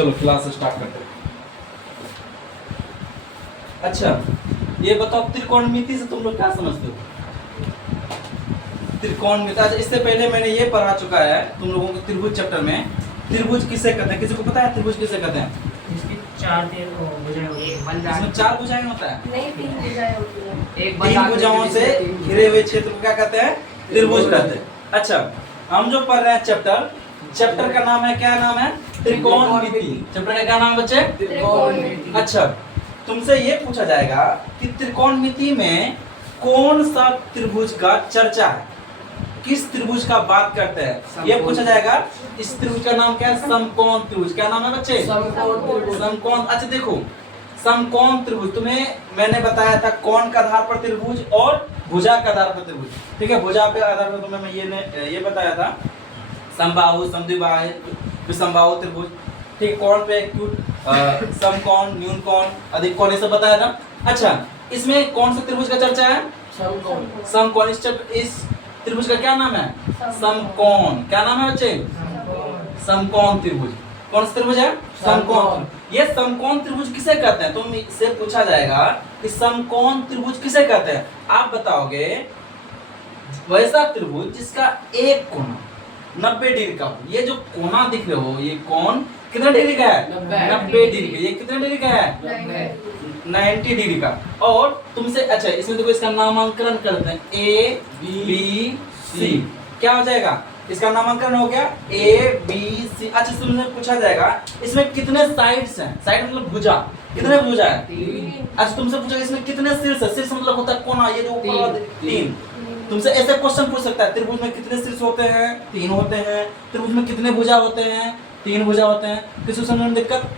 चलो class start करते हैं। अच्छा ये बताओ त्रिकोणमिति से तुम लोग क्या समझते हो? त्रिकोणमिति, अच्छा इससे पहले मैंने ये पढ़ा चुका है तुम लोगों को त्रिभुज चैप्टर में। त्रिभुज किसे कहते हैं? किसी को पता है त्रिभुज किसे कहते हैं? इसकी चार भुजाएं होती हैं। इसमें चार भुजाएं होता है? नहीं, 3 भुजाएं होती हैं। तीन भुजाओं से घिरे हुए क्षेत्र को क्या कहते हैं? त्रिभुज कहते हैं। अच्छा हम जो पढ़ रहे हैं चैप्टर का नाम है, क्या नाम है? त्रिकोणमिति। चैप्टर का क्या नाम है बच्चे? त्रिकोणमिति। अच्छा तुमसे ये पूछा जाएगा कि त्रिकोणमिति में कौन सा त्रिभुज का चर्चा है, किस त्रिभुज का बात करते हैं, ये पूछा जाएगा। इस त्रिभुज का नाम क्या है? समकोण त्रिभुज। क्या नाम है बच्चे? समकोण। अच्छा देखो समकोण त्रिभुज तुम्हें मैंने बताया था कोण का आधार पर त्रिभुज और भुजा का आधार पर त्रिभुज। ठीक है, भुजा के आधार पर तुम्हें मैं ये बताया था समबाहु, समद्विबाहु, विसमबाहु त्रिभुज। ठीक, कोण पे एक्यूट, समकोण, न्यून कोण, अधिक कोण, ये सब बताया था। अच्छा इसमें कौन सा त्रिभुज का चर्चा है? समकोण। समकोण। इस त्रिभुज का क्या नाम है? समकोण। क्या नाम है बच्चे? समकोण त्रिभुज। कौन सा त्रिभुज है? समकोण। ये समकोण त्रिभुज किसे कहते हैं? तुम इससे पूछा जाएगा कि समकोण त्रिभुज किसे कहते हैं। आप बताओगे वैसा त्रिभुज जिसका एक कोना 90 डिग्री का हो। ये जो कोना दिख रहे हो, ये कोण कितने डिग्री का है? 90 डिग्री का। ये कितने डिग्री का है? 90 डिग्री का। और तुमसे अच्छा इसमें देखो इसका नामांकन करते हैं ए बी सी। क्या हो जाएगा? इसका नामांकन हो गया ए बी सी। अच्छा तुमसे पूछा जाएगा इसमें कितने साइड्स हैं? साइड मतलब भुजा। कितने भुजा है? 3। अच्छा तुमसे पूछा इसमें कितने शीर्ष है? शीर्ष मतलब होता है कोना, ये जो ऊपर वाला 3। तुमसे ऐसे क्वेश्चन पूछ सकता है त्रिभुज में कितने शीर्ष होते हैं? 3 होते हैं। त्रिभुज में कितने भुजा होते हैं? 3 भुजा होते हैं। किसी समझने में दिक्कत?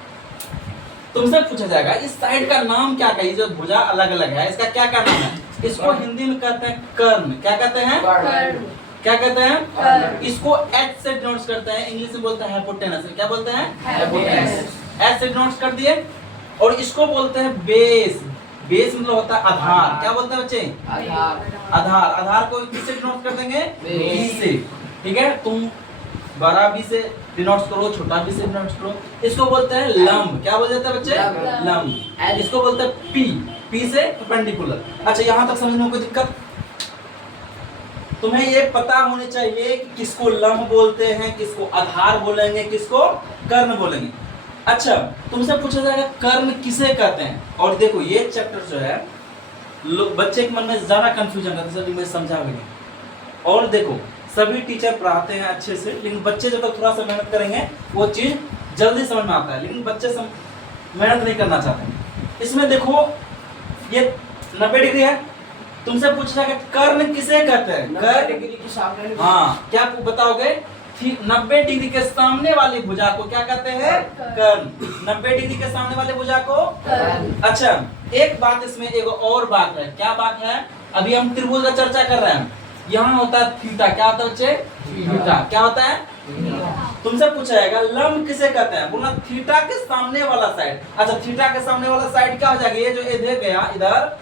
तुमसे पूछा जाएगा इस साइड का नाम क्या है? ये जो भुजा अलग अलग है इसका क्या क्या नाम है? इसको हिंदी में कहते हैं कर्ण। क्या कहते हैं? कर्ण। क्या कहते हैं? कर्ण। इसको एच से डिनोट करते हैं, इंग्लिश में बोलते हैं हाइपोटेनस। क्या बोलते हैं? हाइपोटेनस। एच से डिनोट कर दिए। और इसको बोलते हैं बेस। बेस मतलब होता है आधार। क्या बोलते हैं बच्चे? आधार। आधार को किससे डिनोट कर देंगे? बी से। ठीक है, तुम बड़ा बी से डिनोट करो, छोटा बी से डिनोट करो। इसको बोलते हैं लंब। क्या बोलते हैं बच्चे? लंब। इसको बोलते हैं पी। पी से परपेंडिकुलर। अच्छा यहाँ तक समझने में कोई दिक्कत? तुम्हें ये पता होनी चाहिए कि किसको लंब बोलते हैं, किसको आधार बोलेंगे, किसको कर्ण बोलेंगे। अच्छा तुमसे पूछा जाएगा कर्ण किसे कहते हैं। और देखो ये चैप्टर जो है बच्चे के मन में ज्यादा कंफ्यूजन रहता है, मैं समझा भी नहीं। और देखो सभी टीचर पढ़ाते हैं अच्छे से, लेकिन बच्चे जब तक थोड़ा सा मेहनत करेंगे वो चीज जल्दी समझ में आता है, लेकिन बच्चे मेहनत नहीं करना चाहते। इसमें देखो ये 90 डिग्री है। तुमसे पूछा जाएगा कर्ण किसे कहते हैं? 90 डिग्री के सामने। हाँ, क्या बताओगे? 90 डिग्री के सामने वाली भुजा को क्या कहते हैं? कर्ण। 90 डिग्री के सामने वाले भुजा को कर्ण। अच्छा एक बात इसमें एक और बात है। क्या बात है? अभी हम त्रिभुज का चर्चा कर रहे हैं। यहाँ होता है थीटा। क्या होता है बच्चे? थीटा। क्या होता है? तुमसे पूछा जाएगा लंब किसे कहते हैं? बोलना थीटा के सामने वाला साइड। अच्छा थीटा के सामने वाला साइड क्या हो जाएगा? ये जो इधर गया इधर,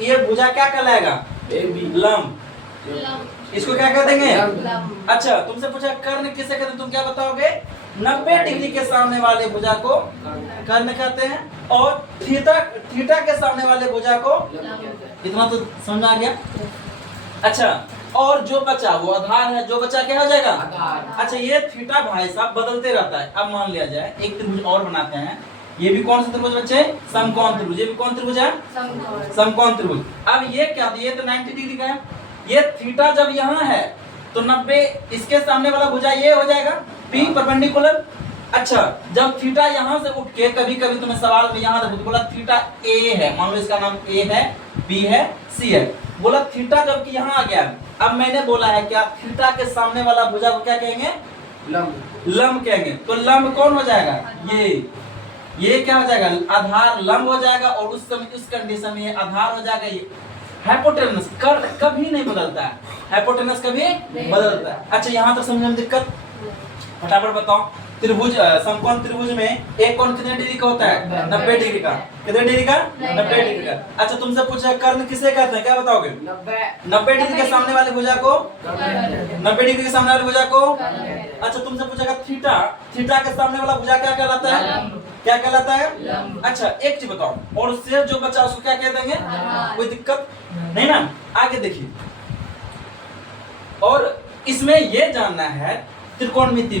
ये भुजा क्या कहलाएगा? लंब। इसको क्या कह देंगे? अच्छा तुमसे पूछा कर्ण किसे कहते हैं? तुम क्या बताओगे? 90 डिग्री के सामने वाले भुजा को कर्ण कहते हैं, और थीटा के सामने वाले भुजा को। इतना तो समझ में आ गया? अच्छा और जो बचा वो आधार है। जो बचा क्या हो जाएगा? अच्छा ये थीटा भाई साहब बदलते रहता है। अब मान लिया जाए एक त्रिभुज और बनाते हैं। ये भी कौन सा त्रिभुज बच्चे? समकोण त्रिभुज। ये भी कौन त्रिभुज है? समकोण त्रिभुज। अब ये क्या? ये तो 90 डिग्री का है। ये थीटा जब यहाँ है तो 90 इसके सामने वाला भुजा ये हो जाएगा P परपेंडिकुलर। अच्छा जब थीटा यहाँ से उठ के कभी कभी तुम्हें सवाल में यहाँ देखो बोला थीटा A है, मान लो इसका नाम A है, B है, C है। बोला थीटा जबकि यहाँ आ गया। अब मैंने बोला है क्या थीटा के सामने वाला भुजा को क्या कहेंगे? लंब कहेंगे। तो लंब कौन हो जाएगा? ये क्या हो जाएगा? आधार लंब हो जाएगा। और उस समय उस कंडीशन में आधार हो जाएगा ये हाइपोटेनस। कभी नहीं बदलता है, हाइपोटेनस कभी बदलता है। अच्छा यहाँ तक समझने में दिक्कत? फटाफट बताओ त्रिभुज समकोण त्रिभुज में एक कोण कितने डिग्री का होता है? 90 डिग्री का। कितने डिग्री का? 90 डिग्री का। अच्छा तुमसे पूछा कर्ण किसे कहते हैं, क्या बताओगे? 90 डिग्री के सामने वाली भुजा को 90 डिग्री के सामने वाली भुजा को। अच्छा तुमसे पूछेगा थीटा, थीटा के सामने वाला भुजा क्या कहलाता है? क्या कहलाता है? अच्छा एक चीज बताओ, और शेष जो बचा उसको क्या कह देंगे? कोई दिक्कत नहीं ना। आगे देखिए, और इसमें ये जानना है त्रिकोणमिति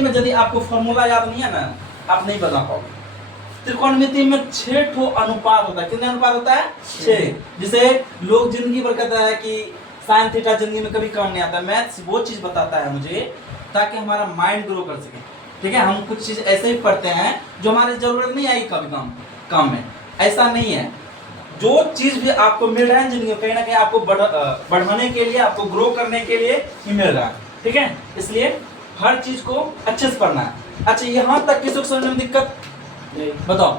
में यदि आपको फॉर्मूला याद नहीं है ना, आप नहीं बता पाओगे। त्रिकोणमिति में 6 ठो अनुपात होता है। कितने अनुपात होता है? 6। जिसे लोग जिंदगी भर कहता है कि साइन थीटा जिंदगी में कभी काम नहीं आता। मैथ्स वो चीज बताता है मुझे ताकि हमारा माइंड ग्रो कर सके। ठीक है, हम कुछ चीज ऐसे ही पढ़ते हैं जो हमारी जरूरत नहीं आएगी कभी काम में, ऐसा नहीं है। जो चीज भी आपको मिल रहा है जिंदगी में, कहीं ना कहीं आपको बढ़ाने के लिए, आपको ग्रो करने के लिए ही मिल रहा है। ठीक है, इसलिए हर चीज को अच्छे से पढ़ना है। अच्छा यहाँ तक किसी को समझने में दिक्कत बताओ?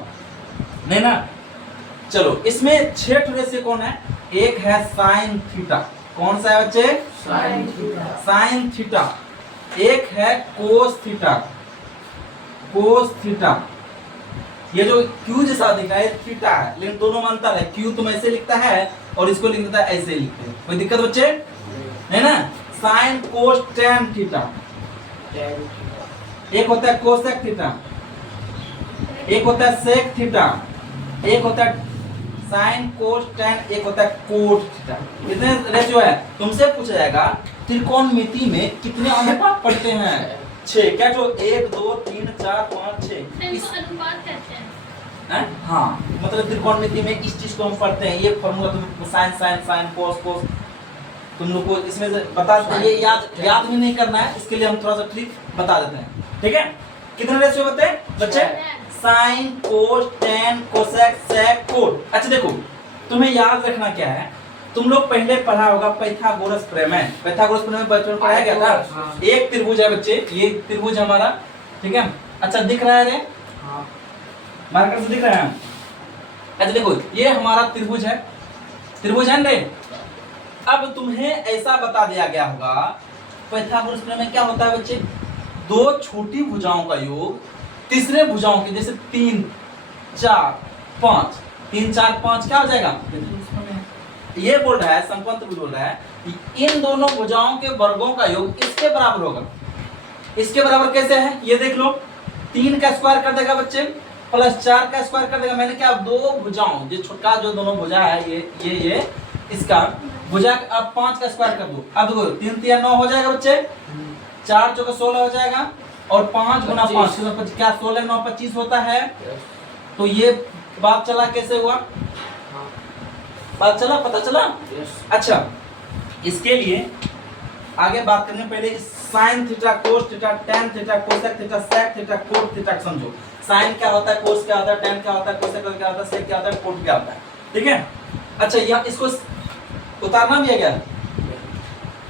नहीं ना। चलो इसमें 6 ठो से कौन है? एक है साइन थीटा। कौन सा है बच्चे? Sine theta. एक है कोस थीटा। ये जो क्यू जैसा दिख रहा है थीटा है, लेकिन दोनों में अंतर है। क्यू तुम ऐसे लिखता है और इसको लिख देता है ऐसे लिखते हैं। कोई दिक्कत बच्चे? नहीं ना। Sign cos tan theta. एक होता है कोसेक थीटा, एक होता है सेक थीटा, एक होता है साइन कोस टेन, एक होता है कोट थीटा। कितने रेशियो है? तुमसे पूछा जाएगा त्रिकोणमिति में कितने अनुपात पढ़ते हैं? 6। क्या जो 1 2 3 4 5 6 इस अनुपात कहते हैं। हाँ, मतलब त्रिकोणमिति में इस चीज को हम पढ़ते हैं। ये फॉर्मूला तुम साइन कोस तुम लोग को इसमें से बता देते हैं। ये याद भी नहीं करना है, इसके लिए हम थोड़ा सा ट्रिक बता देते हैं। ठीक है, कितने रेशियो होते हैं बच्चे? Sine cos tan cosec sec cot. अच्छा देखो, तुम्हें याद रखना क्या है, तुम लोग पहले पढ़ा होगा पाइथागोरस प्रमेय। पाइथागोरस प्रमेय बच्चों में पढ़ाया गया था। एक त्रिभुज है बच्चे, ये त्रिभुज हमारा। ठीक है, अच्छा दिख रहा है रे? मार्कर से दिख रहा है? अच्छा देखो, ये हमारा त्रिभुज है ना रे? अब तुम्हें ऐसा बता दिया गया होगा पाइथागोरस प्रमेय क्या होता है बच्चे? 2 छोटी भुजाओं का योग तीसरे भुजाओं के, जैसे 3 4 5, 3 4 5 क्या हो जाएगा? ये बोल रहा है, समकोण त्रिभुज बोल रहा है कि इन दोनों भुजाओं के वर्गों का योग इसके बराबर होगा। इसके बराबर कैसे है ये देख लो। 3 का स्क्वायर कर देगा बच्चे, प्लस 4 का स्क्वायर कर देगा। मैंने क्या 2 भुजाओं, जो छोटा जो दोनों भुजा है ये इसका भुजा, अब 5 का स्क्वायर कर दो। अब देखो 3 3 9 हो जाएगा बच्चे, 4 चौका 16 हो जाएगा, और 5 गुना 5 क्या 16 9 25 होता है। तो ये बात चला कैसे हुआ? बात चला, पता चला? अच्छा इसके लिए आगे बात करने पहले sine theta cos theta tan theta cosec theta sec theta cot theta समझो। साइन क्या होता है, कोस क्या होता है, टेन क्या होता है, कोसेक क्या होता है, सेक क्या होता है, कोट क्या होता है। ठीक है, अच्छा यहाँ इसको उतारना भी है क्या?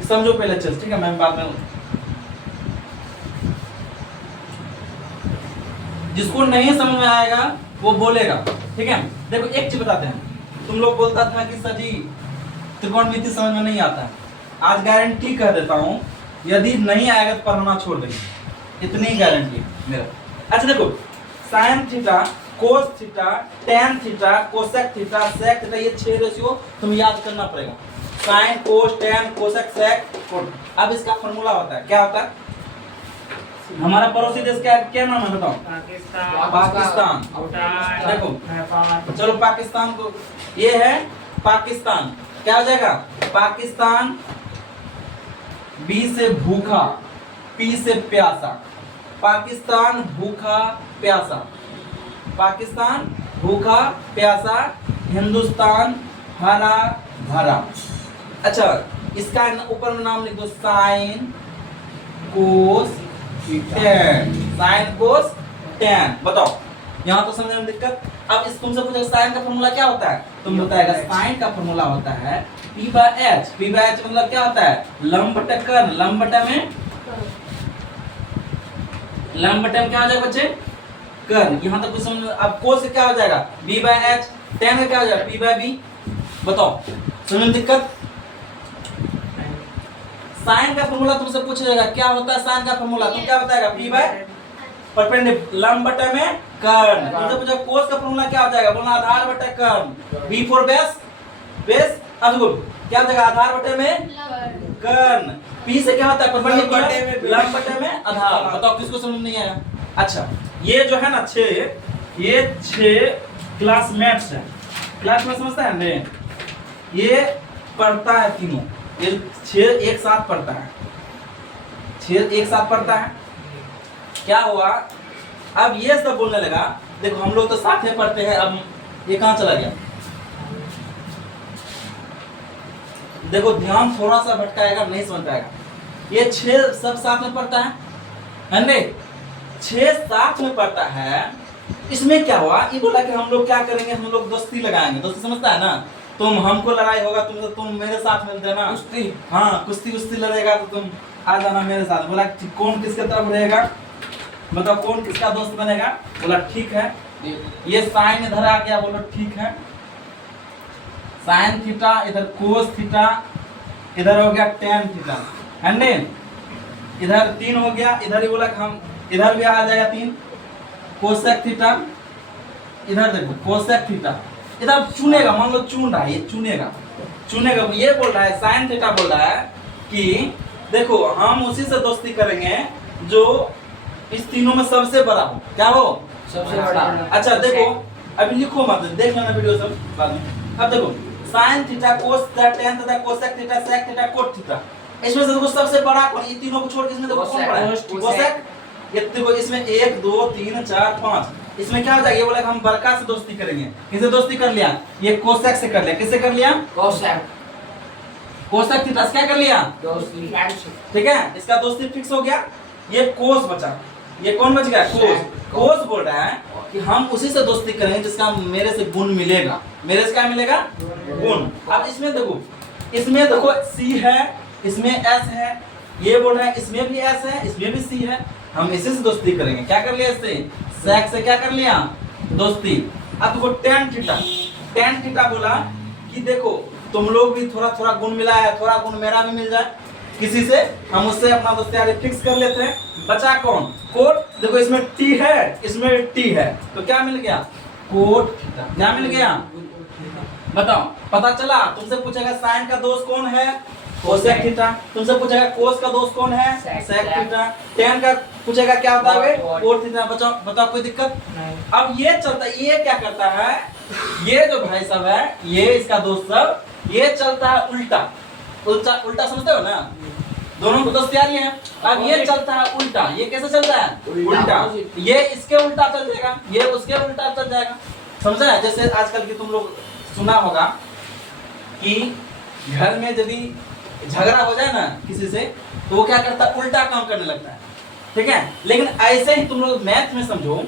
समझो पहले चल। ठीक है, मैं बाद में जिसको नहीं समझ में आएगा वो बोलेगा। ठीक है, देखो एक चीज बताते हैं। तुम लोग बोलता था कि सर जी त्रिकोणमिति समझ में नहीं आता। आज गारंटी कह देता हूँ, यदि नहीं आएगा तो पढ़ना छोड़ देंगे, इतनी गारंटी मेरा। अच्छा देखो, sine theta cos theta tan theta cosec theta sec theta, ये 6 रेशियो तुम याद करना पड़ेगा। Sine cos tan cosec sec cot. अब इसका फॉर्मूला होता है, क्या होता है? हमारा पड़ोसी देश क्या नाम है बताओ? पाकिस्तान। देखो चलो पाकिस्तान को, ये है पाकिस्तान, क्या हो जाएगा? पाकिस्तान। बी से भूखा, पी से प्यासा। पाकिस्तान भूखा प्यासा, पाकिस्तान भूखा प्यासा, हिंदुस्तान हरा भरा। अच्छा इसका ऊपर में नाम लिख दो, sign cos ten. Sign cos ten. बताओ यहाँ तो समझने में दिक्कत? अब इस तुमसे पूछेगा साइन का फॉर्मूला क्या होता है, तुम बताएगा साइन का फॉर्मूला होता है P/H। P/H मतलब क्या होता है? लंब बटा कर्ण। लंब बटा में क्या हो जाएगा बच्चे? कर्ण। यहाँ तक कुछ समझ। अब कोस से क्या हो जाएगा? B/H। टेन का क्या हो जाएगा? P/B। बताओ समझने में दिक्कत? साइन का फॉर्मूला तुमसे पूछा जाएगा, क्या होता है साइन का फॉर्मूला, तुम क्या बताएगा, पी बाय परपेंडिकुलर, लंब बटे में कर्ण। तुमसे पूछा कोस का फॉर्मूला क्या हो जाएगा, बोलना आधार बटे कर्ण, बी फॉर बेस, बेस। अब देखो क्या हो जाएगा, आधार बटे में कर्ण, पी से क्या होता है परपेंडिकुलर, लंब बटे में आधार। बताओ किसको समझ नहीं आया। अच्छा ये जो है ना 6, ये 6 क्लासमेट्स है, क्लासमेट समझता है ने, ये पढ़ता है तीनों, ये 6 एक साथ पढ़ता है, 6 एक साथ पढ़ता है। क्या हुआ, अब ये सब बोलने लगा, देखो हम लोग तो साथ में पढ़ते हैं, अब ये कहाँ चला गया, देखो ध्यान थोड़ा सा भटकाएगा, नहीं समझ पाएगा। ये 6 सब साथ में पढ़ता है नहीं, 6 साथ में पढ़ता है। इसमें क्या हुआ, ये बोला कि हम लोग क्या करेंगे, हम लोग दोस्ती लगाएंगे, दोस्ती समझता है ना, तुम हमको लड़ाई होगा तुम मेरे साथ मिल देना, कुश्ती, हाँ कुश्ती लड़ेगा तो तुम आ जाना मेरे साथ। बोला कौन किसके तरफ रहेगा, बताओ कौन किसका दोस्त बनेगा, बोला ठीक है। ये साइन इधर आ गया, बोलो ठीक है, साइन थीटा, इधर कोस थीटा, इधर हो गया टेन थीटा, है नहीं, इधर 3 हो गया, इधर ही बोला हम इधर भी आ जाएगा 3, कोसेक थीटा, इधर देखो कोसेक थीटा, इधर चुनेगा, मान लो चुन रहा है, ये चुनेगा, ये बोल रहा है साइन थीटा बोल रहा है कि देखो हम उसी से दोस्ती करेंगे जो इस तीनों में सबसे बड़ा हो, क्या हो सबसे बड़ा। अच्छा देखो अभी लिखो मत, देख लेना वीडियो सब बाद में। अब देखो sine theta, cos theta, tan theta, cosec theta, sec theta, cot theta, इसमें से देखो सबसे बड़ा कौन, ये तीनों को छोड़ के इसमें देखो कौन बड़ा है, कोसेक। ये देखो इसमें 1 2 3 4 5, इसमें क्या हो जाएगा, ये बोला कि हम बड़का से दोस्ती करेंगे, किससे दोस्ती कर लिया, ये कोसेक से कर लिया, किससे कर लिया, कोसेक, कोसेक थीटा से क्या कर लिया, दोस्ती, ठीक है, इसका दोस्ती फिक्स हो गया। ये कोस बचा, ये कौन बच गया, कोस बोल रहा है कि हम उसी से दोस्ती करेंगे जिसका मेरे से गुण मिलेगा, मेरे से क्या मिलेगा, गुण। अब इसमें देखो C है, इसमें S है, ये बोल रहा है इसमें भी S है, इसमें भी C है, हम इसी से दोस्ती करेंगे। क्या कर लिया, इससे सेक से क्या कर लिया, दोस्ती। अब देखो टेन थीटा बोला कि देखो तुम लोग भी थोड़ा थोड़ा गुण मिला है, थोड़ा गुण मेरा भी मिल जाए किसी से, हम उससे अपना दोस्ती फिक्स कर लेते हैं। बचा कौन, कोट, देखो इसमें T है, इसमें T है, तो क्या मिल गया, कोट थीटा। क्या मिल गया, बताओ, पता चला। तुमसे पूछेगा साइन का दोस्त कौन है, कोसेक थीटा, तुमसे पूछेगा कोस का दोस्त कौन है, सेक थीटा, टेन का पूछेगा क्या होता है, कोट थीटा। बताओ कोई दिक्कत नहीं। अब ये चलता है, ये क्या करता है, ये जो भाई सब है, ये इसका दोस्त सब, ये चलता है उल्टा समझते हो ना, दोनों को दोस्त यारी है। अब ये चलता है उल्टा, ये कैसे चलता है, उल्टा, ये इसके उल्टा चल जाएगा, ये उसके उल्टा चल जाएगा, समझा है। जैसे आजकल की तुम लोग सुना होगा कि घर में यदि झगड़ा हो जाए ना किसी से, तो वो क्या करता है, उल्टा काम करने लगता है, ठीक है। लेकिन ऐसे ही तुम लोग मैथ में समझो,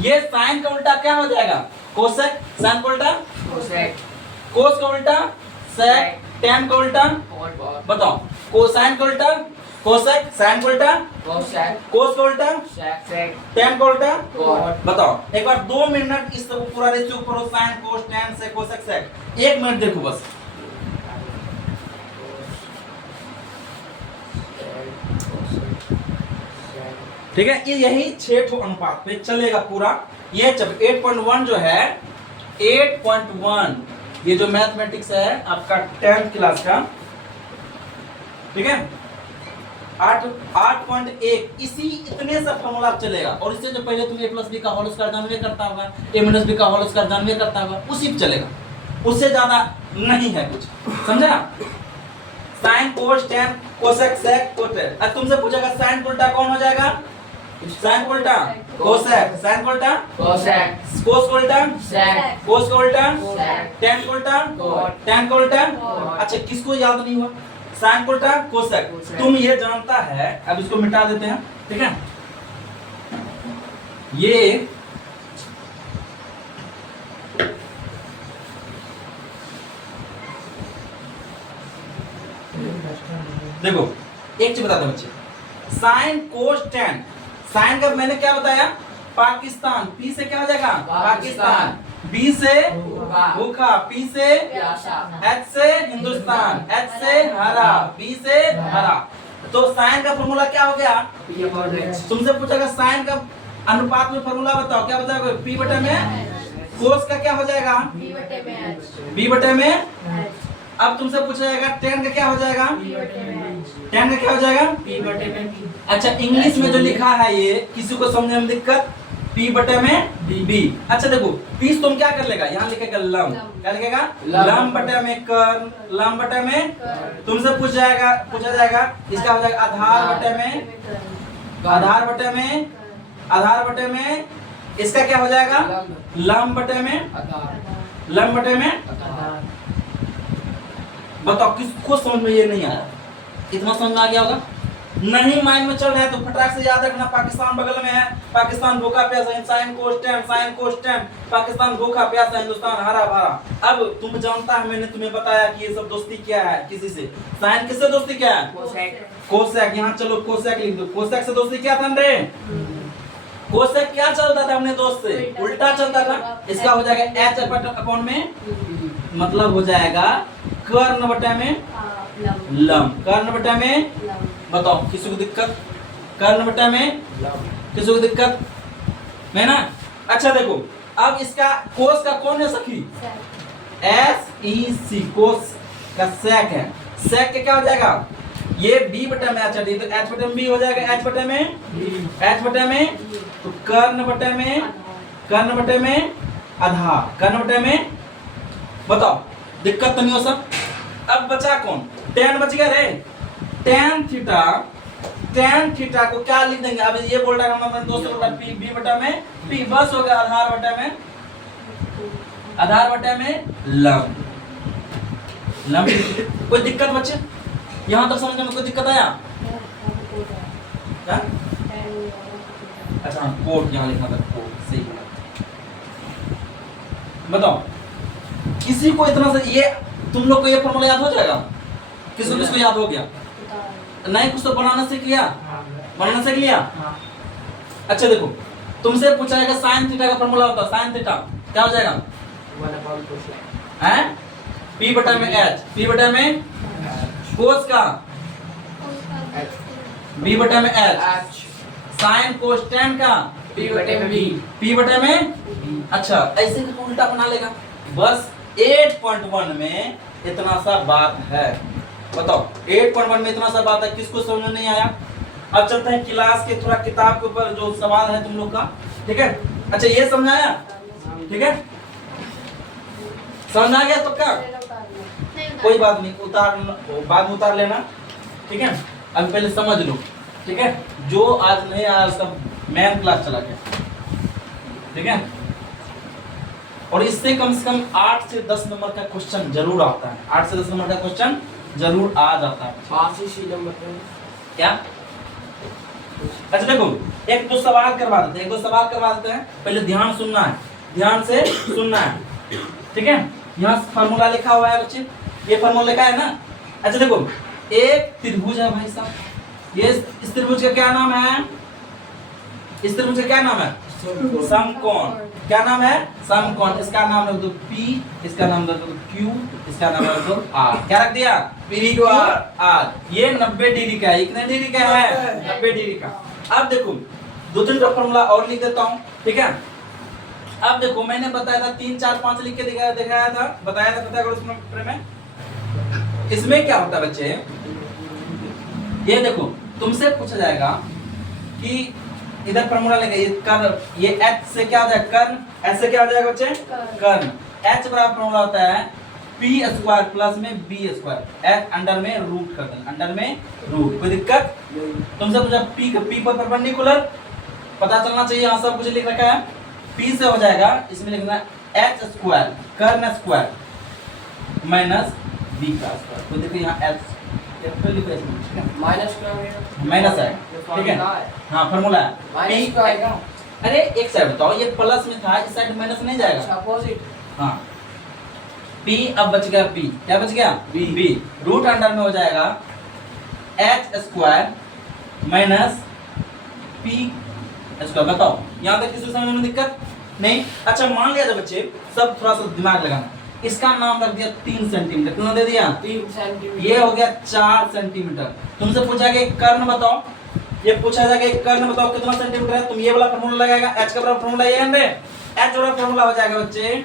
ये साइन का उल्टा क्या हो जाएगा, कोसेक, साइन का उल्टा कोसेक, कोस का उल्टा सेक, टेन का उल्टा बताओ, कोसाइन का उल्टा कोसेक, साइन का उल्टा कोसेक, कोस का उल्टा सेक, टेन का उल्टा कोट। बताओ। एक बार 2 मिनट इस पूरा रेशियो ऊपर हो, साइन कोस टेन से कोसेक सेक, 1 मिनट देखो बस। ठीक है, ये यही 6 ठो अनुपात पे चलेगा पूरा। ये 8.1 जो है 8.1, ये जो मैथमेटिक्स है आपका 10th क्लास का, ठीक है, 8.1 इसी इतने सा फॉर्मूला चलेगा। और इससे जो पहले तुम a+b का होल स्क्वायर जानवे करता होगा, a-b का होल स्क्वायर जानवे करता होगा, उसी पे चलेगा, उससे ज्यादा नहीं है कुछ, समझा। Sine cos tan cosec sec cot. अब तुमसे पूछेगा साइन उल्टा कौन हो जाएगा, साइन उल्टा कोसेक, साइन उल्टा कोसेक, कोस उल्टा सेक, कोस उल्टा सेक, टेन उल्टा कोट, टेन उल्टा। कोट। अच्छा किसको याद नहीं हुआ, साइन उल्टा कोसेक, तुम ये जानता है। अब इसको मिटा देते हैं, ठीक है। ये देखो एक चीज बता दो बच्चे, साइन कोस टेन, साइन का मैंने क्या बताया, पाकिस्तान, पी से क्या हो जाएगा, पाकिस्तान, बी से भूखा, पी से प्यासा, एच से हिंदुस्तान, एच से हरा, बी से हरा। तो साइन का फॉर्मूला क्या हो गया? P upon H. तुमसे पूछेगा साइन का अनुपात में फॉर्मूला बताओ, क्या बताओगे? P बटे में कोस का क्या हो जाएगा? B बटे में H, B बटे में। H, अब तुमसे पूछा जाएगा tan का क्या हो जाएगा? B बटे में H, tan का क्या हो जाएगा? P बटे में P। अच्छा इंग्लिश में जो लिखा है ये किसी को समझने में दिक्कत? P बटे में B। अच्छा देखो P तुम क्या कर लेगा? यहाँ लिखेगा लंब, क्या लिखेगा? लंब बटे में कर्ण, लंब बटे में। तुमसे पूछा जाएगा इसका हो जाएगा आधार बटे में, आधार बटे में, आधार बटे में। इसका क्या हो जाएगा? लंब बटे में, लंब बटे में। बताओ किसको समझ में ये नहीं आया? इतना समझ में आ गया होगा? नहीं माइंड में चल रहा है तो फटाक से याद रखना, पाकिस्तान बगल में है, पाकिस्तान भूखा प्यासा है, साइन कोस टेन, पाकिस्तान भूखा प्यासा, हिंदुस्तान हरा भरा। अब तुम जानता है मैंने तुम्हें बताया कि ये सब दोस्ती क्या है किसी से। साइन किससे दोस्ती क्या है? कोसेक। यहाँ चलो कोसेक लिख दो। कोसेक से दोस्ती क्या था रे? कोसेक क्या चलता था अपने दोस्त से? उल्टा चलता था। इसका हो जाएगा एच अपॉन में, मतलब हो जाएगा कर्ण बटे में लंब, कर्ण बटे में। बताओ किसी को दिक्कत? कर्ण बटे में किसी को दिक्कत है ना? अच्छा देखो अब इसका कोस का कौन है सखी? SEC कोस का सेक है। सेक के क्या हो जाएगा? ये B बटे में अच्छा तो H बटे में B हो जाएगा, H बटे में, H बटे में। तो कर्ण बटे में, कर्ण बटे में आधार, कर्ण बटे में। बताओ दिक्कत तो नहीं हो सब? अब बचा कौन? tan बच गया रे। tan थीटा, tan थीटा को क्या लिख देंगे? अब ये बोल रहा है दोस्तों बोल रहा P B बटा में P, बस हो गया आधार बटे में, आधार बटे में लंब, लंब। कोई दिक्कत बच्चे? यहाँ तक समझने में कोई दिक्कत आया? क्या? अच्छा कोट यहाँ लिखना था, कोट सही है। बताओ किसी को इतना से ये तुम लोग को ये फॉर्मूला याद हो जाएगा? किसी को याद हो गया? नहीं कुछ तो बनाना सीख लिया, बनाना सीख लिया। अच्छा देखो तुमसे पूछा जाएगा साइन थीटा का फॉर्मूला होता है, साइन थीटा क्या हो जाएगा? हैं? P बटा में H, P बटा में कोस का B बटा में H, साइन कोस tan का P बटे में B, P बटे में। अच्छा ऐसे का उल्टा बना लेगा। बस 8.1 में इतना सा बात है। बताओ 8.1 में इतना सा बात है, किसको समझ में नहीं आया? अब चलते हैं क्लास के थोड़ा किताब के ऊपर जो सवाल है तुम लोग का, ठीक है? अच्छा ये समझाया, ठीक है? समझ आ गया तो क्या? कोई बात नहीं, उतार बाद में उतार लेना, ठीक है? अभी पहले समझ लो, ठीक है? जो आज नहीं आया उसका मैथ क्लास चला गया, ठीक है? और इससे कम से कम 8 से 10 नंबर का क्वेश्चन जरूर आता है, 8 से 10 नंबर का क्वेश्चन जरूर आ जाता है। 5 सी नंबर पे क्या? अच्छा देखो एक दो सवाल करवा देते हैं, एक दो सवाल करवा देते हैं, पहले ध्यान सुनना है, ध्यान से सुनना है, ठीक है? यहाँ फार्मूला लिखा हुआ है बच्चे, ये फार्मूला लिखा है ना? अच्छा देखो एक त्रिभुज है भाई साहब, ये इस त्रिभुज का क्या नाम है? इस त्रिभुज का क्या नाम है? समकोण। क्या नाम है? समकोण। इसका नाम रख दो P, इसका नाम रख दो Q, इसका नाम रख दो R। क्या रख दिया? PQR। ये 90 डिग्री का है। कितने डिग्री का है? 90 डिग्री का। अब देखो दो तीन का फॉर्मूला और लिख देता हूँ, ठीक है? अब देखो मैंने बताया था 3 4 5 लिख के दिखाया था, बताया था, पता करो इसमें में इसमें क्या होता है बच्चे? ये देखो तुमसे पूछा जाएगा कि इधर फॉर्मूला लेंगे, ये कर्ण, ये h से क्या हो जाएगा? कर्ण। h से क्या हो जाएगा बच्चे? कर्ण। h बराबर फॉर्मूला होता है p स्क्वायर प्लस में b स्क्वायर, h अंडर में रूट कर देना, अंडर में रूट। कोई दिक्कत? तुमसे पूछा p पर परपेंडिकुलर पता चलना चाहिए, यहाँ सब कुछ लिख रखा है। p से हो जाएगा, इसमें लिखना h स्क्वायर कर्ण स्क्वायर माइनस b का स्क्वायर। तो देखो यहाँ h माइनस क्या है? माइनस है, ठीक है? हाँ फॉर्मूला है। माइनस का आएगा। अरे एक साइड बताओ, ये प्लस में था, इस साइड माइनस नहीं जाएगा। अच्छा अपोजिट। हाँ P अब बच गया P, क्या बच गया? B। रूट अंडर में हो जाएगा h square minus p square. बताओ यहाँ तक किसी समझ में दिक्कत नहीं? अच्छा मान लिया था बच्चे, सब थोड़ा सा दिमाग लगाना, इसका नाम रख दिया 3 सेंटीमीटर, कितना दे दिया? 3 सेंटीमीटर। ये हो गया 4 सेंटीमीटर। तुमसे पूछा गया एक कर्ण बताओ, ये पूछा जाएगा एक कर्ण बताओ कितना सेंटीमीटर है, तुम ये वाला फार्मूला लगाएगा, h का बराबर फार्मूला ये है, h वाला फार्मूला हो जाएगा बच्चे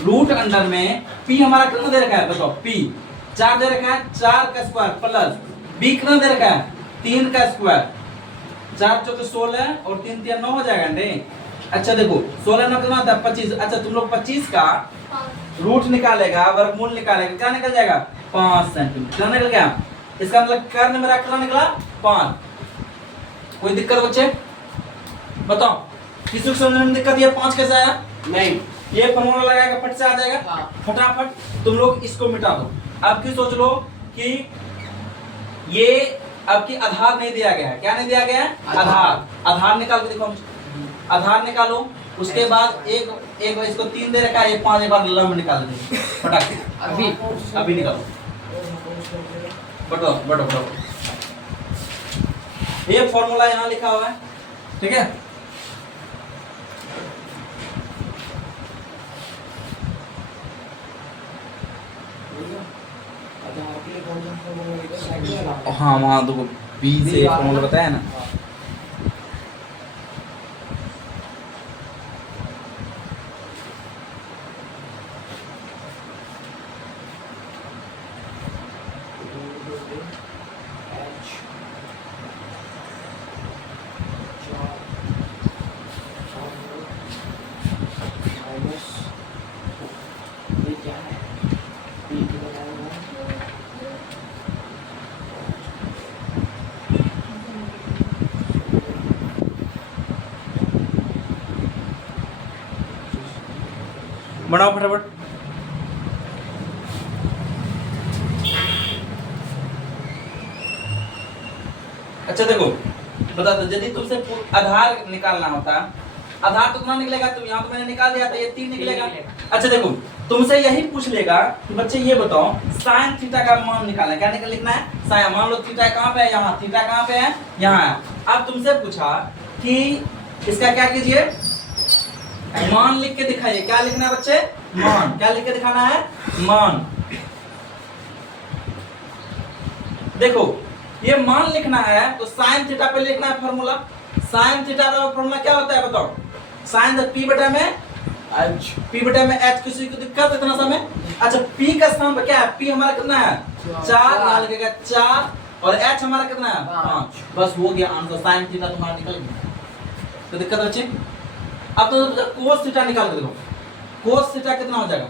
रूट अंडर में p हमारा कितना दे रखा है बताओ, p 4 दे रखा है, 4 का स्क्वायर प्लस b कितना दे रखा है, 3 का स्क्वायर, 4 चौके 16 और 3 3 9 हो जाएगा अंडे। अच्छा देखो 16 9 कितना होता है 25। अच्छा तुम लोग 25 का रूट निकालेगा, वर्गमूल निकालेगा, क्या निकल जाएगा 5 सेंटीमीटर, क्या निकल गया? इसका मतलब कर्ण मेरा कितना निकला 5। कोई दिक्कत बच्चे बताओ, किसी को समझने में दिक्कत? ये 5 कैसे आया? नहीं। ये फार्मूला लगाएगा फट से आ जाएगा। हाँ। फटाफट तुम लोग इसको मिटा दो। अब की सोच लो कि ये अब की आधार नहीं दिया गया है, क्या नहीं दिया गया है? आधार। आधार निकाल के दिखाओ मुझे, आधार निकालो। उसके बाद एक इसको 3 दे रखा है, ये 5 एक बार लंब निकाल देंगे फटाक से। अभी निकालो, बताओ बताओ बताओ। ये फॉर्मूला यहाँ लिखा हुआ है, ठीक है? हाँ वहाँ तो बी से फॉर्मूला बताया ना। बनाओ फटाफट। अच्छा देखो बता दो, यदि तुमसे आधार निकालना होता, आधार तो कितना निकलेगा? तुम यहाँ तो मैंने निकाल दिया था, ये 3 निकलेगा। अच्छा देखो तुमसे यही पूछ लेगा कि बच्चे ये बताओ साइन थीटा का मान निकालना है, क्या लिखना है? साइन। मान लो थीटा कहाँ पे है? यहाँ। थीटा कहाँ पे है? यहाँ है। अब तुमसे पूछा कि इसका क्या कीजिए, मान लिख के दिखाइए। क्या लिखना है बच्चे? मान। क्या लिख के दिखाना है? मान। देखो ये मान लिखना है तो साइन थीटा पे लिखना है फॉर्मूला। साइन थीटा का फॉर्मूला क्या होता है बताओ? साइन p बटा में h, p बटा में h। किसी को दिक्कत इतना समय? अच्छा p का स्थान पर क्या है? p हमारा कितना है? 4। यहाँ लिखेगा 4 और h हमारा कितना है? 5। बस हो गया आंसर, साइन थीटा तुम्हारा निकल गया। तो दिक्कत बच्चे अब तो कोस थीटा निकाल के देखो। कोस थीटा कितना हो जाएगा?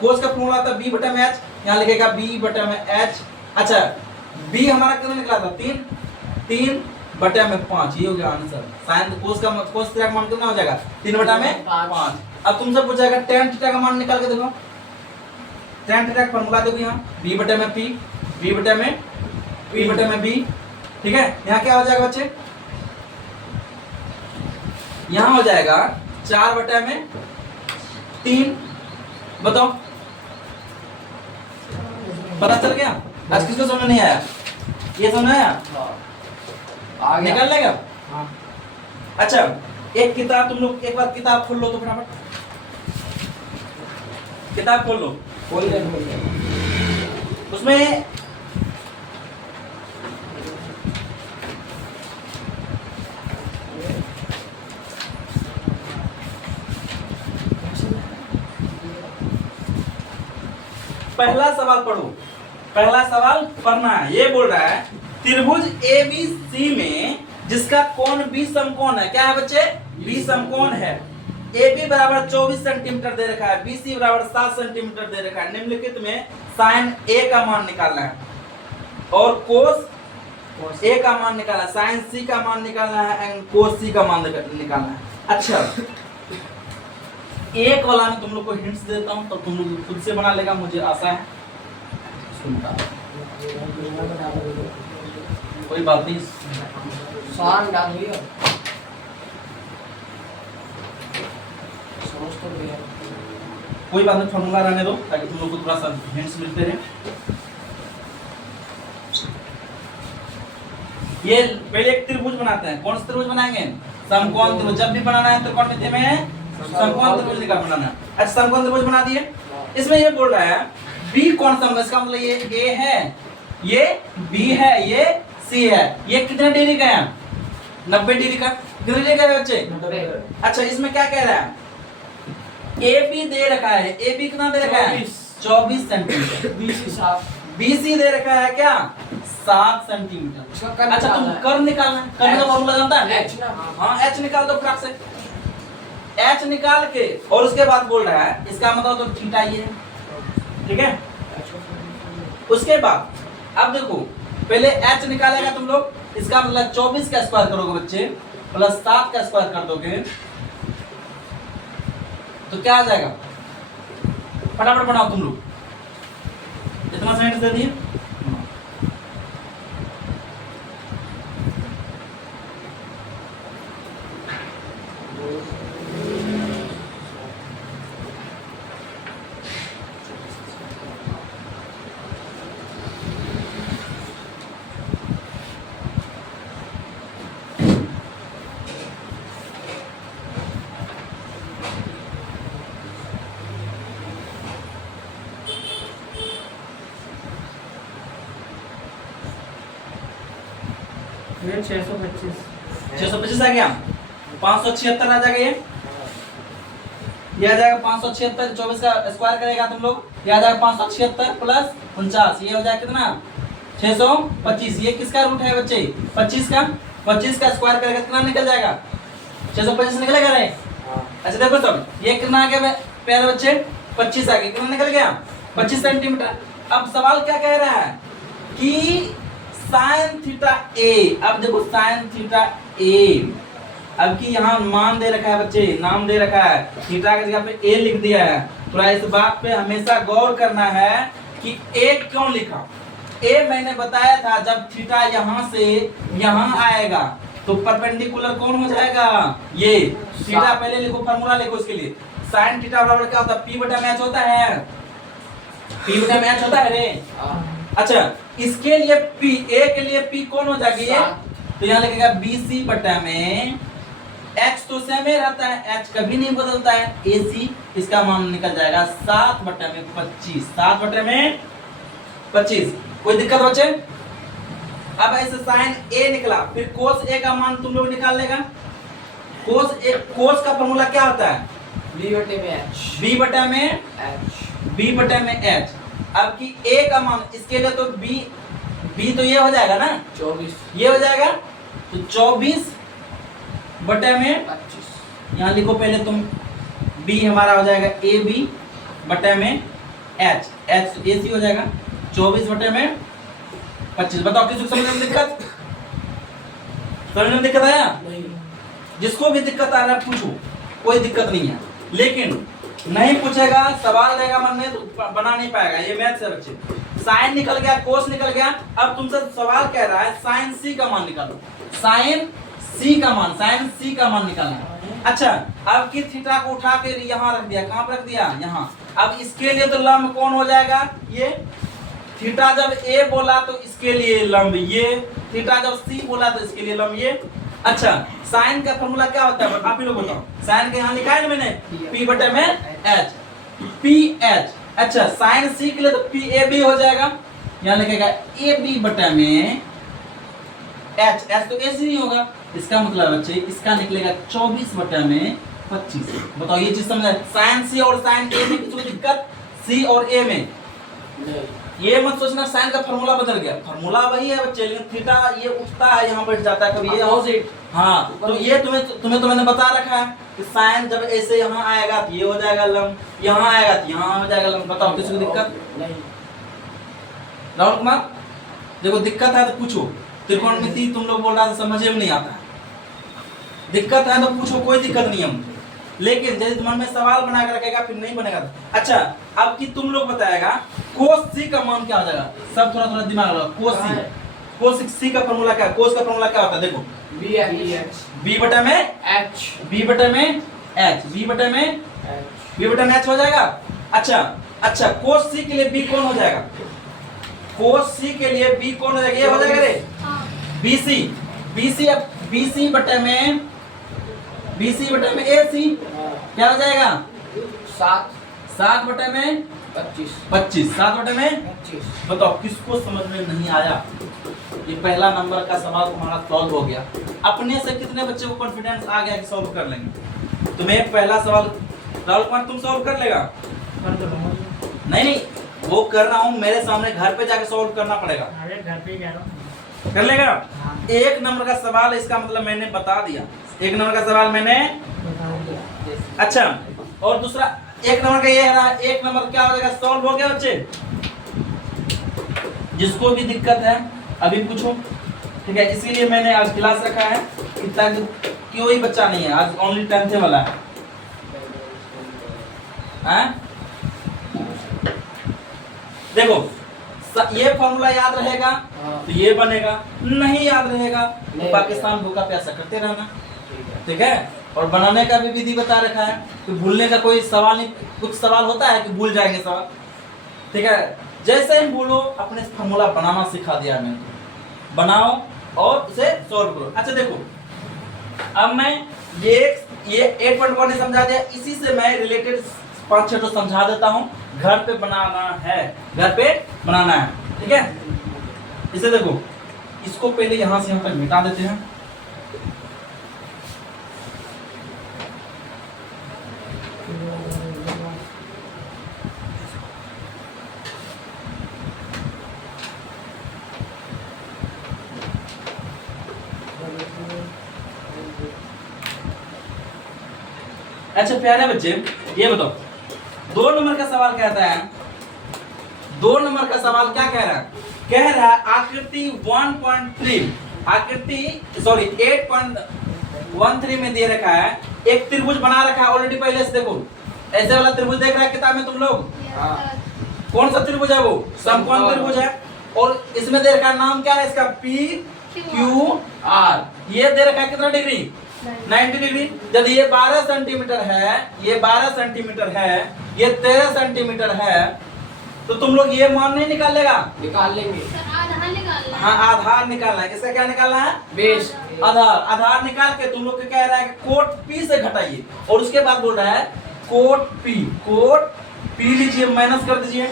कोस का फॉर्मूला आता है b बटा में h, यहाँ लिखेगा b बटा में h। अच्छा b हमारा कितना निकला था? 3 बटा में 5। ये हो गया आंसर। साइन कोस थीटा का मान कितना हो जाएगा? 3 बटा में 5। अब तुमसे पूछेगा tan थीटा का मान निकाल के देखो। tan थीटा का फॉर्मूला देखो यहाँ b बटा में p, b बटा में p बटा में b, ठीक है? यहाँ क्या हो जाएगा बच्चे? यहाँ हो जाएगा 4 बटा में 3। बताओ पता चल गया? आज किसको समझ नहीं आया? ये समझ आया? आ गया। निकल लेगा? हाँ। अच्छा एक किताब तुम लोग एक बार किताब खोल लो तो फटाफट किताब खोल लो। खोल दे। उसमें पहला सवाल पढ़ो। पहला सवाल पढ़ना है। ये बोल रहा है त्रिभुज ABC में जिसका कोण B समकोण है। क्या है बच्चे? B समकोण है। AB बराबर 24 सेंटीमीटर दे रखा है, BC बराबर 7 सेंटीमीटर दे रखा है। निम्नलिखित में साइन A का मान निकालना है और कोस A का मान निकालना है, साइन C का मान निकालना है एंड कोस C का मान निकालना है। अच्छा एक वाला में तुम लोग को हिंट्स देता हूं तो तुम लोग खुद से बना लेगा, मुझे आशा है। कोई बात नहीं, साइन डाल दिया। समझ तो गया। कोई बात नहीं, फॉर्मूला रहने दो ताकि तुम लोग को थोड़ा सा हिंट्स मिलते रहे। ये पहले एक त्रिभुज बनाते हैं। कौन सा त्रिभुज बनाएंगे? समकोण त्रिभुज। जब भी बनाना है त्रिकोणमिति में समकोण त्रिभुज निकाल बनाना है। अच्छा समकोण त्रिभुज बना दिए। इसमें ये बोल रहा है बी कौन सा होगा, इसका मतलब ये ए है, ये बी है, ये सी है। ये कितने डिग्री का है? 90 डिग्री का। कितने डिग्री का है बच्चे? 90। अच्छा इसमें क्या कह रहा है? ए बी दे रखा है, ए बी कितना दे रखा है? 24 सेंटीमीटर। BC 7। बीसी दे रखा है क्या? 7 सेंटीमीटर। इसका कर्व अच्छा तुम निकालना है। कर्व निकालना है, कर्व का फॉर्मूला जानता है? H ना। हाँ एच निकाल दो फटाक से। एच निकाल के और उसके बाद बोल रहा है इसका मतलब तो थीटा ये है, ठीक है। उसके बाद अब देखो पहले एच निकालेगा तुम लोग, इसका मतलब 24 का स्क्वायर करोगे बच्चे प्लस 7 का स्क्वायर कर दोगे तो क्या आ जाएगा? फटाफट बनाओ तुम लोग। इतना सेंटेंस दे दिए। ये 625 625 आ गया, 576 आ जाएगा। ये आ जाएगा 576, 24 का स्क्वायर करेगा तुम लोग, ये आ जाएगा 576 प्लस 49, ये हो जाएगा कितना? 625। ये किसका रूट है बच्चे? 25 का। 25 का स्क्वायर करेगा कितना निकल जाएगा? 625 निकलेगा रे। अच्छा देखो सब ये कितना आ गया प्यारे बच्चे? 25 आ गया। कितना निकल गया? 25 सेंटीमीटर। अब सवाल क्या कह रहा है कि साइन थीटा ए, अब देखो साइन थीटा ए, अब कि यहाँ मान दे रखा है बच्चे, नाम दे रखा है, थीटा की जगह पे ए लिख दिया है। थोड़ा इस बात पे हमेशा गौर करना है कि ए क्यों लिखा। ए मैंने बताया था जब थीटा यहाँ से यहाँ आएगा तो परपेंडिकुलर कौन हो जाएगा? ये थीटा। पहले लिखो फॉर्मूला लिखो इसके लिए। साइन थीटा बराबर क्या होता है? पी बटा में एच होता है, पी बटा में एच होता है रे। अच्छा इसके लिए P, A के लिए P कौन हो जाएगा ये? तो यहाँ लिखेगा BC बटा में H तो सेम ही रहता है, H कभी नहीं बदलता है, AC इसका मान निकल जाएगा 7 बटा में 25। 7 बटा में 25। कोई दिक्कत बच्चे? अब ऐसे साइन A निकला, फिर कोस A का मान तुम लोग निकाल लेगा। कोस का फॉर्मूला क्या होता है? B बटे में H। B बटा में H। B बटा में H। अब कि A का मान इसके लिए तो B तो ये हो जाएगा ना, 24। ये हो जाएगा तो 24 बटे में 25। यहाँ लिखो पहले तुम, B हमारा हो जाएगा AB बटे में H, H तो AC हो जाएगा 24 बटे में 25। बताओ किसी को समझने में दिक्कत? समझने में दिक्कत आया? नहीं। जिसको भी दिक्कत आ रहा है पूछो, कोई दिक्कत नहीं है। लेकिन नहीं पूछेगा, सवाल रहेगा मन में तो बना नहीं पाएगा। ये मैथ्स है बच्चे। साइन निकल गया, कोस निकल गया। अब तुमसे सवाल कह रहा है साइन सी का मान निकालो। साइन सी का मान, साइन सी का मान निकालना है। अच्छा अब की थीटा को उठा के यहाँ रख दिया, कहाँ पर रख दिया? यहाँ। अब इसके लिए तो लंब कौन हो जाएगा? ये थीटा जब ए बोला तो इसके लिए लंब ये, थीटा जब सी बोला तो इसके लिए लंब ये। अच्छा साइन का फॉर्मूला क्या होता है आप ही लोग बताओ? साइन के यहाँ लिखा है ना मैंने, P बटे में H, PH। अच्छा साइन सी के लिए तो PAB हो जाएगा, यहाँ लिखेगा AB बटे में H, H तो AC नहीं होगा, इसका मतलब बच्चे इसका निकलेगा 24 बटे में 25। बताओ ये चीज समझ? साइन सी और साइन ए में किसी दिक्कत? सी और ए में ये मत सोचना साइन का फॉर्मूला बदल गया, फॉर्मूला वही है बच्चे, लेकिन थीटा ये उठता है यहाँ बैठ जाता है कभी ये अपोजिट। हाँ तो ये तुम्हें तो मैंने बता रखा है कि साइन जब ऐसे यहाँ आएगा तो ये हो जाएगा लंब, यहाँ आएगा तो यहाँ हो जाएगा लंब। बताओ किसी को दिक्कत? नहीं। राहुल कुमार देखो दिक्कत है तो पूछो। त्रिकोणमिति तुम लोग बोल रहा था समझ में नहीं आता है, दिक्कत है तो पूछो, कोई दिक्कत नहीं है मुझे। लेकिन यदि तुम्हारे में सवाल बना कर रखेगा फिर नहीं बनेगा। अच्छा अब कि तुम लोग बताएगा कोस सी का मान क्या हो जाएगा? सब थोड़ा थोड़ा दिमाग लगाओ। कोस सी का फॉर्मूला क्या है? कोस का फॉर्मूला क्या होता है? देखो B बटे में H। B बटे में H, B बटे में B बटे में H हो जाएगा। अच्छा कोस सी के लिए B कौन हो जाएगा? कोस सी के लिए B कौन हो जाएगा? ये हो जाएगा रे BC। अब BC बटे में AC क्या हो जाएगा? 7 7 बटे में 25 25 7 बटे में 25 बताओ किसको समझ में नहीं आया। ये पहला नंबर का सवाल तुम्हारा सॉल्व हो गया। अपने से कितने बच्चे को कॉन्फिडेंस आ गया कि सॉल्व कर लेंगे। तुम्हें पहला सवाल राहुल कुमार तुम सॉल्व कर लेगा? कर दो नहीं वो कर रहा हूँ, मेरे सामने घर पे जाके सॉल्व करना पड़ेगा। अरे घर पे ही जा रहा हूँ। कर लेगा? हाँ। एक नंबर का सवाल इसका मतलब मैंने बता दिया। एक नंबर का सवाल मैंने बता दिया। अच्छा, और दूसरा एक नंबर का ये है, एक नंबर क्या हो जाएगा? सॉल्व हो गया बच्चे। जिसको भी दिक्कत है अभी पूछो, ठीक है। इसीलिए मैंने आज क्लास रखा है कि ताकि कोई बच्चा नहीं है, आज ओनली 10th वाला है। हैं? देखो ये फॉर्मूला याद रहेगा तो ये बनेगा, नहीं याद रहेगा तो नहीं पाकिस्तान भूखा प्यासा करते रहना, ठीक है। और बनाने का भी विधि बता रखा है कि भूलने का कोई सवाल नहीं। कुछ सवाल होता है कि भूल जाएंगे सवाल, ठीक है। जैसे ही भूलो अपने फॉर्मूला बनाना सिखा दिया मैंने, बनाओ और उसे सॉल्व करो। अच्छा देखो, अब मैं ये 8.1 ने समझा दिया, इसी से मैं रिलेटेड 5-6 तो समझा देता हूँ। घर पे बनाना है, घर पे बनाना है, ठीक है। इसे देखो, इसको पहले यहाँ से यहाँ तक मिटा देते हैं। अच्छा प्यारे बच्चे, ये बताओ 2 नंबर का सवाल कहता है, 2 नंबर का सवाल क्या कह रहा है? कह रहा है आकृति 1.3 आकृति 8.13 में दे रखा है, एक त्रिभुज बना रखा है ऑलरेडी पहले से। देखो ऐसे वाला त्रिभुज देख रहा है किताब में तुम लोग? कौन सा त्रिभुज है वो? समकोण त्रिभुज है। और इसमें दे रखा है नाम क्या है इसका? PQR। ये दे रखा है कितना डिग्री? 90 डिग्री। जब ये 12 सेंटीमीटर है, ये 12 सेंटीमीटर है, ये 13 सेंटीमीटर है, तो तुम लोग ये मान नहीं निकाल लेगा? निकाल लेंगे। आधार निकालना है। हाँ आधार निकालना है। इसका क्या निकालना है? बेस आधार निकाल के तुम लोग कह रहा है कि कोट P से घटाइए, और उसके बाद बोल रहा है कोट P लीजिए, माइनस कर दीजिए।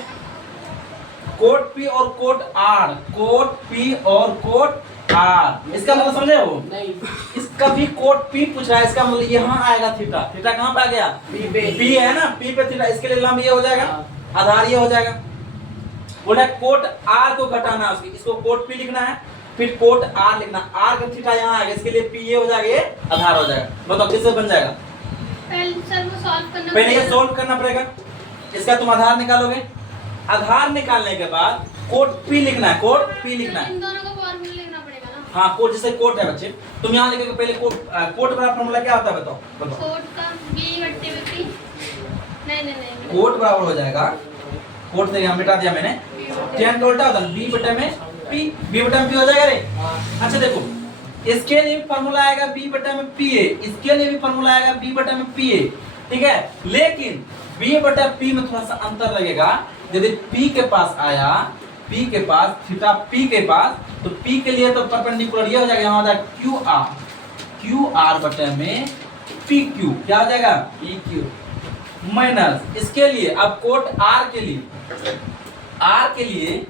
कोट P और कोट R, कोट P और कोट R। इसका मतलब समझे हो? नहीं इसका भी कोट P पूछ रहा है, इसका मतलब यहाँ आएगा थीटा। थीटा कहाँ पे आ गया? P है ना, P पे थीटा, इसके लिए लंब ये हो जाएगा, आधार ये हो जाएगा। बोला कोट R को घटाना है, इसको कोट P लिखना है, फिर कोट R लिखना। R का थीटा यहाँ आएगा, इसके लिए P ये हो जाएगा, ये आधार हो जाएगा। बताओ किससे बन जाएगा? पहले सर वो सॉल्व करना पहले ये सॉल्व करना पड़ेगा। इसका तुम आधार निकालोगे, आधार निकालने के बाद कोट P लिखना है, कोट P लिखना है। इन दोनों का फॉर्मूला लिखना पड़ेगा ना। हाँ कोट, जैसे कोट है बच्चे, तुम यहाँ लिखोगे पहले कोट। कोट बराबर फॉर्मूला क्या होता है बताओ? बताओ। कोट का B/P। नहीं कोट बराबर हो जाएगा, कोट से यहाँ मिटा दिया मैंने, tan का उल्टा होता है B/P B/P हो जाएगा रे। अच्छा देखो, इसके लिए भी फॉर्मूला आएगा B/PA, इसके लिए भी फॉर्मूला आएगा B/PA, ठीक है। लेकिन B/P में थोड़ा सा अंतर लगेगा। यदि P के पास आया, P के पास थीटा P के पास, तो P के लिए तो परपेंडिकुलर ये हो जाएगा, यहाँ हो जाएगा QR बटे में PQ, क्या हो जाएगा? PQ माइनस इसके लिए। अब कोट R के लिए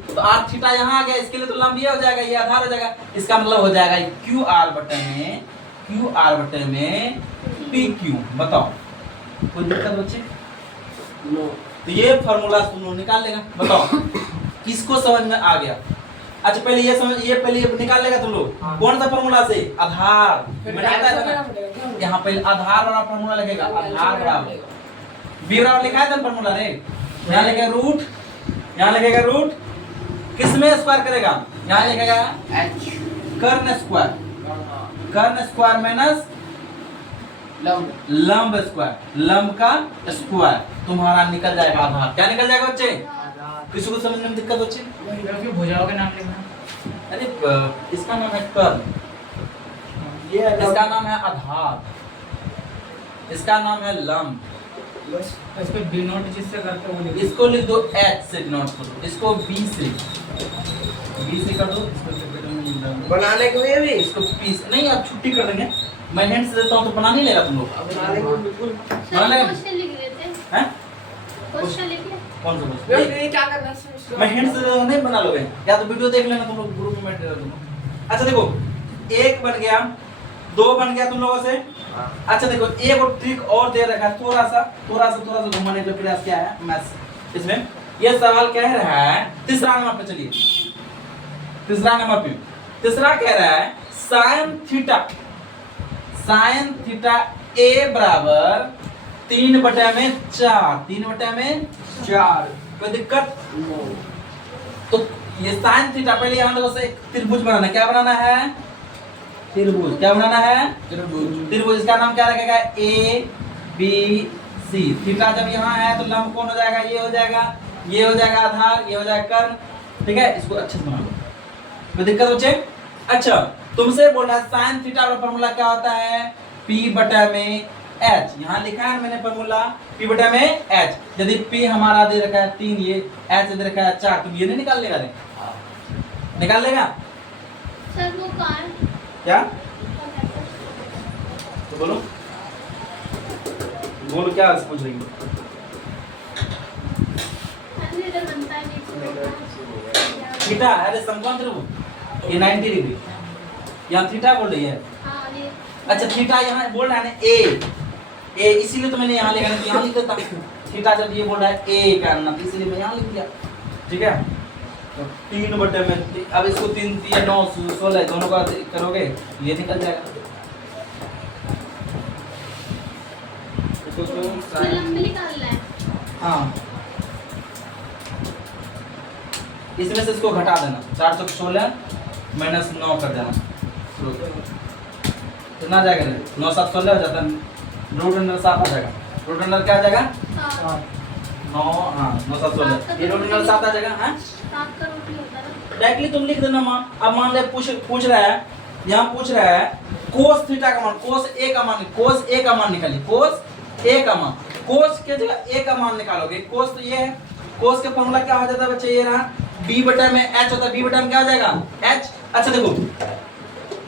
तो R थीटा यहाँ आ गया, इसके लिए तो लंब ये हो जाएगा, ये आधार हो जाएगा। इसका मतलब हो जाएगा QR बटे में PQ। बताओ कोई दिक्कत बच्चे? नो तो ये फॉर्मूला तुम लोग निकाल लेगा। बताओ किसको समझ में आ गया? अच्छा पहले ये समझ, ये पहले ये निकाल लेगा तुम लोग। हाँ। कौन सा फॉर्मूला से? आधार। फिर मिटाता है ना? यहाँ पहले आधार वाला फॉर्मूला लगेगा, आधार बराबर B बराबर लिखा है था फॉर्मूला रे। यहाँ लिखेगा रूट, यहाँ लिखेगा रूट, किसमें स्क्वायर करेगा? यहाँ लिखेगा H कर्ण स्क्वायर माइनस लंब स्क्वायर, लंब का स्क्वायर तुम्हारा निकल जाएगा आधार। क्या निकल जाएगा बच्चे? किसी को समझने में दिक्कत बच्चे? क्योंकि भुजाओं के नाम लिखना। अरे इसका नाम है कर्ण, इसका नाम है आधार, इसका नाम है लंब। इसको डिनोट जिससे करते हो वो लिखो। इसको लिख दो H से डिनोट कर दो, इसको B से कर दो, इसको कैपिटल में लिख दो। बनाने के लिए भी इसको P से नहीं, अब छुट्टी कर देंगे, मैं हैंड से देता हूँ तो बना नहीं लेगा तुम लोग। बना लेंगे बिल्कुल। बना लेंगे? क्वेश्चन लिख रहे थे। हैं? क्वेश्चन लिख ले। कौन सा लो क्वेश्चन? ये क्या करना है? मैं हिंट नहीं बना लोगे, या तो वीडियो देख लेना तुम लोग ग्रुप में मेरे दोनों। अच्छा देखो, एक बन गया, दो बन गया तुम लोगों से। अच्छा देखो, एक और ट्रिक और दे रखा है, थोड़ा सा घुमाने का प्रयास किया है मैथ्स इसमें। ये सवाल कह रहा है तीसरा नंबर पे, चलिए तीसरा नंबर पे। तीसरा कह रहा है साइन थीटा ए बराबर 3/4। 3/4 कोई दिक्कत? नो। तो ये साइन थीटा, पहले यहाँ लोगों से एक त्रिभुज बनाना। क्या बनाना है? त्रिभुज। क्या बनाना है? त्रिभुज। इसका नाम क्या रखेगा? A B C. थीटा जब यहाँ है तो लंब कौन हो जाएगा? ये हो जाएगा, ये हो जाएगा आधार, ये हो जाएगा कर्ण। ठीक है, इसको अच्छे से बना लो, कोई दिक्कत बच्चे? अच्छा, तुमसे बोल रहा है साइन थीटा का फॉर्मूला क्या होता है? P/H। यहाँ लिखा है मैंने फॉर्मूला P/H। यदि P हमारा दे रखा है 3, ये H दे रखा है 4, तुम ये नहीं निकाल लेगा? निकाल लेगा? सर वो कहाँ है? क्या तो बोलो, क्या पूछ रही हो? अरे इधर बनता है बीच में। थीटा, अरे समकोण त्रिभुज, ये 90 डिग्री, यहाँ थीटा बोल रही है। हाँ ये। अच्छा, थीटा यहाँ बोल रहा है ना ए, इसीलिए तो मैंने यहाँ लिखा नहीं तो यहाँ लिख देता। थीटा जब ये बोल रहा है ए करना, तो इसीलिए मैं यहाँ लिख दिया। ठीक है, तो 3/में, अब इसको 3 3 9 16 दोनों का करोगे, ये निकल जाएगा। तो लंबी निकालना है। हाँ, इसमें से इसको घटा देना, 416 माइनस 9 कर देना, कितना आ जाएगा? 9 7 16 हो जाता है, रूट अंडर 7 आ जाएगा। रूट अंडर क्या आ जाएगा? 9, हाँ 9 7 16, ये रूट अंडर 7 आ जाएगा। हाँ 7 का रूट ही होता है ना। डायरेक्टली तुम लिख देना मां। अब मान ले पूछ रहा है, यहाँ पूछ रहा है कोस थीटा का मान, कोस ए का मान निकालिए। कोस ए का मान, कोस के जगह ए का मान निकालोगे। कोस तो ये है, कोस का फॉर्मूला क्या हो जाता है बच्चे? ये रहा, B/H होता है। B/M क्या हो जाएगा? H। अच्छा देखो,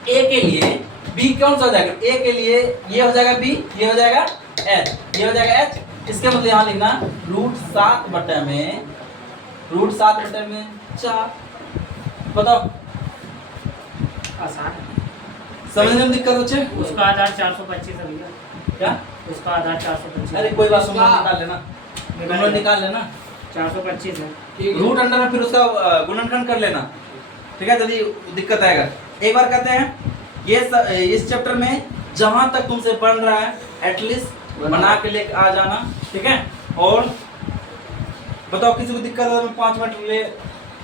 A के लिए B कौन सा हो जाएगा? A के लिए ये हो जाएगा B, ये हो जाएगा H, ये हो जाएगा H। इसके मतलब यहाँ लिखना √7/4। बताओ, आसान है। समझने में दिक्कत होचे? उसका आधार 425 है भैया। क्या? उसका आधार 425। अरे कोई बात, तुम लोग निकाल लेना, तुम लोग निकाल लेना। 425 है। रूट अंडर में फिर उसका गुणनखंड कर लेना। ठीक है, यदि दिक्कत आएगा। एक बार करते हैं ये इस चैप्टर में जहां तक तुमसे बन रहा है एटलीस्ट बना के लेके आ जाना। ठीक है, और बताओ किसी को दिक्कत है तो 5 मिनट ले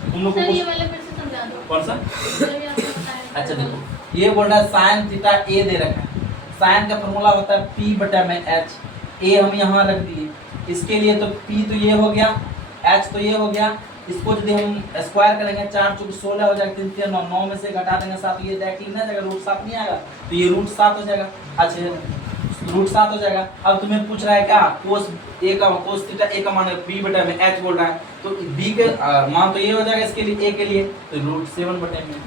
तुम लोग सर ये को। वाला फिर से समझा दो। कौन सा? जो भी आपने बताया। अच्छा देखो, ये बोल रहा है साइन थीटा ए दे रखा है। साइन का फॉर्मूला होता है P/H। ए हम यहाँ रख दिए, इसके लिए तो P तो ये हो गया, H तो ये हो गया। इसको यदि हम स्क्वायर करेंगे 4 × 16 हो जाएगा, 3 3 9, 9 में से घटा देंगे 7, ये डायरेक्टली ना जाएगा, √7 नहीं आएगा, तो ये √7 हो जाएगा। अच्छा √7 हो जाएगा। अब तुम्हें पूछ रहा है क्या? कोस थीटा ए का मान है B/H बोल रहा है, तो B के मान तो ये हो जाएगा इसके लिए, ए के लिए तो √7/में।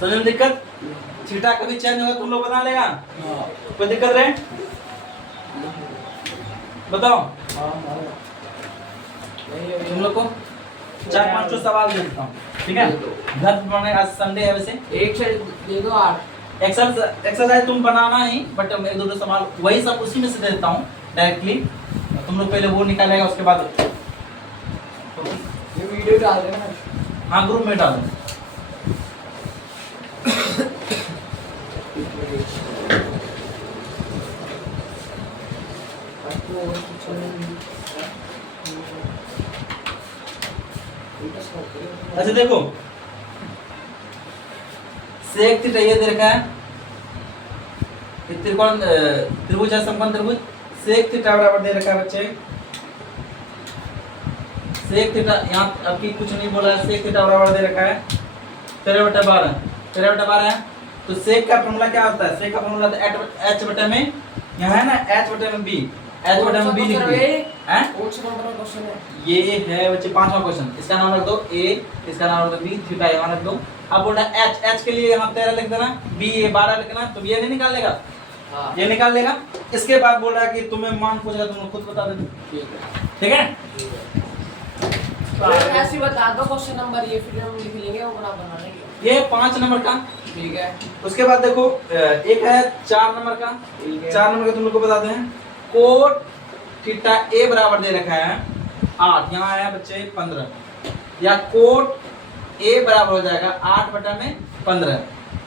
समझ में दिक्कत? थीटा कभी चेंज होगा तुम लोग बता लेगा, कोई दिक्कत रहे? बताओ तुम लोग को 4-5 सवाल दे देता हूँ। ठीक है, घर पे बनाने, आज संडे है वैसे। एक से दे दो 8 एक्सरसाइज तुम बनाना ही, बट मैं 1-2 सवाल वही सब उसी में से दे देता हूँ डायरेक्टली। तुम लोग पहले वो निकालेगा, उसके बाद ये वीडियो डाल देना। हाँ ग्रुप में डाल दो। अच्छा देखो, सेक थीटा ये दे रखा है, त्रिकोण त्रिभुज है, समकोण त्रिभुज। सेक थीटा बराबर दे रखा है बच्चे, सेक थीटा यहाँ अब की कुछ नहीं बोला है। सेक थीटा बराबर दे रखा है 13/12 है। तो सेक का फॉर्मूला क्या होता है? सेक का फॉर्मूला H/, में यहाँ है ना H/B, H/B लिख दिए हैं। कौन सा नंबर का क्वेश्चन है? ये है बच्चे 5वां क्वेश्चन। इसका नाम रख दो A, इसका नाम रख दो B, थीटा यहाँ रख दो। अब बोल रहा है H के लिए यहाँ 13 लिख देना, B 12 लिखना, तो ये नहीं निकाल लेगा। हाँ। ये निकाल लेगा। इसके बाद बोल रहा है कि तुम्हें मान पूछेगा, तुम लोग खुद बता देना। ठीक है। ठीक है, फिर ऐसे ही बता दो क्वेश्चन नंबर, ये फिर हम लिख लेंगे वो बना लेंगे। ये 5 नंबर का। ठीक है। उसके बाद देखो एक है 4 नंबर का। ठीक है। 4 नंबर का तुम लोग को बताते हैं। कोट थीटा ए बराबर दे रखा है 8, यहाँ आया बच्चे 15, या कोट ए बराबर हो जाएगा 8/15।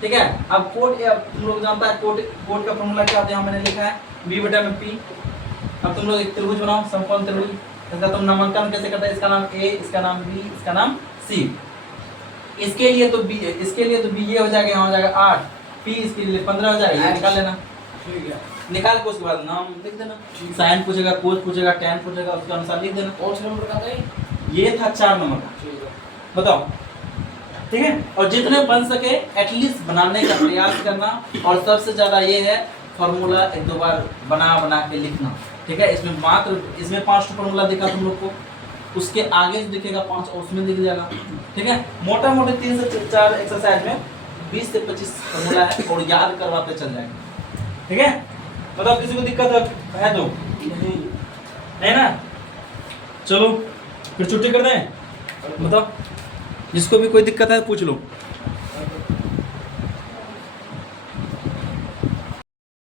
ठीक है, अब कोट ए तुम लोग जानता है, कोट का फॉर्मूला क्या होता है, यहाँ मैंने लिखा है b/p। अब तुम लोग एक त्रिभुज बनाओ, समकोण त्रिभुज। इसका तुम नामांकन कैसे करते हैं, इसका नाम ए, इसका नाम बी, इसका नाम सी। इसके लिए तो b ये हो जाएगा, यहाँ हो जाएगा 8, p इसके लिए 15 हो जाएगा, ये निकाल लेना। ठीक है। निकाल के उसके बाद नाम लिख देना, साइन पूछेगा, कोस पूछेगा, टैन पूछेगा, उसके अनुसार लिख देना। कौन से नंबर का था ये था 4 नंबर का। ठीक है। बताओ, ठीक है। और जितने बन सके एटलीस्ट बनाने का प्रयास करना, और सबसे ज्यादा ये है फॉर्मूला 1-2 बार बना के लिखना। ठीक है, इसमें 5 फॉर्मूला दिखा तुम लोग को, उसके आगे जो दिखेगा 5 और उसमें दिख जाएगा। ठीक है, मोटा मोटे 3 से 4 एक्सरसाइज में 20 से 25 फॉर्मूला है, और याद करवाते चल जाएगा। ठीक है, बताओ किसी को दिक्कत है तो है ना? चलो फिर छुट्टी कर दें। बताओ, जिसको भी कोई दिक्कत है पूछ लो।